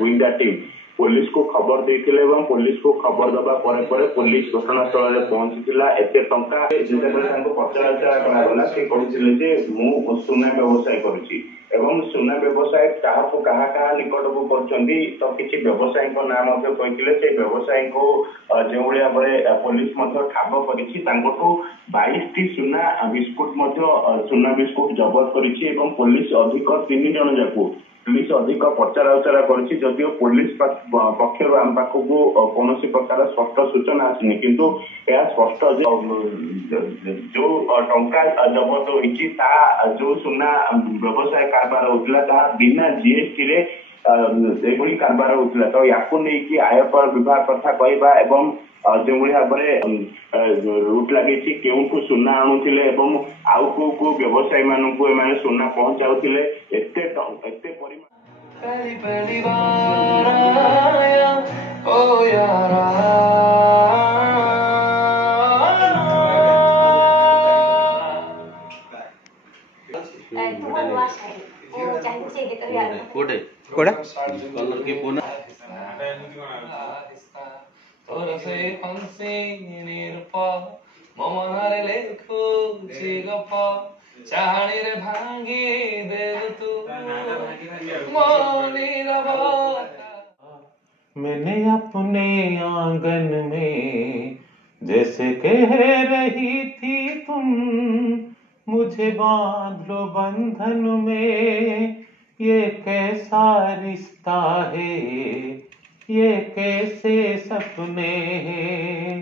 गुइंदा team police को खबर देथिले एवं पुलिस को खबर दबा परे परे पुलिस घटनास्थल रे पहुंचीला एते टंका जेतेबेले तांको पचराउचरा करागला से कहिथिले जे मु सुना व्यवसाय करूची एवं सुना व्यवसाय काहाको काहा निकटको करछंदी तो किछि व्यवसायी को नाम मध्य कहिथिले से व्यवसायी को जे भलिया बरे पुलिस मध्य ठाब करिछि तांकोटो 22 टी सुना बिस्कुट मध्य सुना बिस्कुट जब्त करिछि एवं पुलिस अधिक 3 जन जाको पुलिस अधिक पचराउचरा करिछि जदियो पुलिस पक्षर आम पाखक कौन प्रकार स्पष्ट सूचना आसनी किंतु यह स्पष्ट जो टंका जबत होती जो सुना व्यवसाय कारबार होता बिना जीएसटी रे कारबार होता तो या आयकर विभाग कथा कहवा एवं जो भाव रुट लगे केउठू सुना आणुले आउ को व्यवसायी मानू एम सुना पहुंचाऊले एते परिमाण पहली बार आया ओ यारा कोड़ा कलर के पुना तोर से फंसे निरपा ममनारे लेखो चिगपा चाहनी रे भांगी देव तू मोनी रबा। मैंने अपने आंगन में जैसे कह रही थी तुम मुझे बांध लो बंधन में ये कैसा रिश्ता है ये कैसे सपने हैं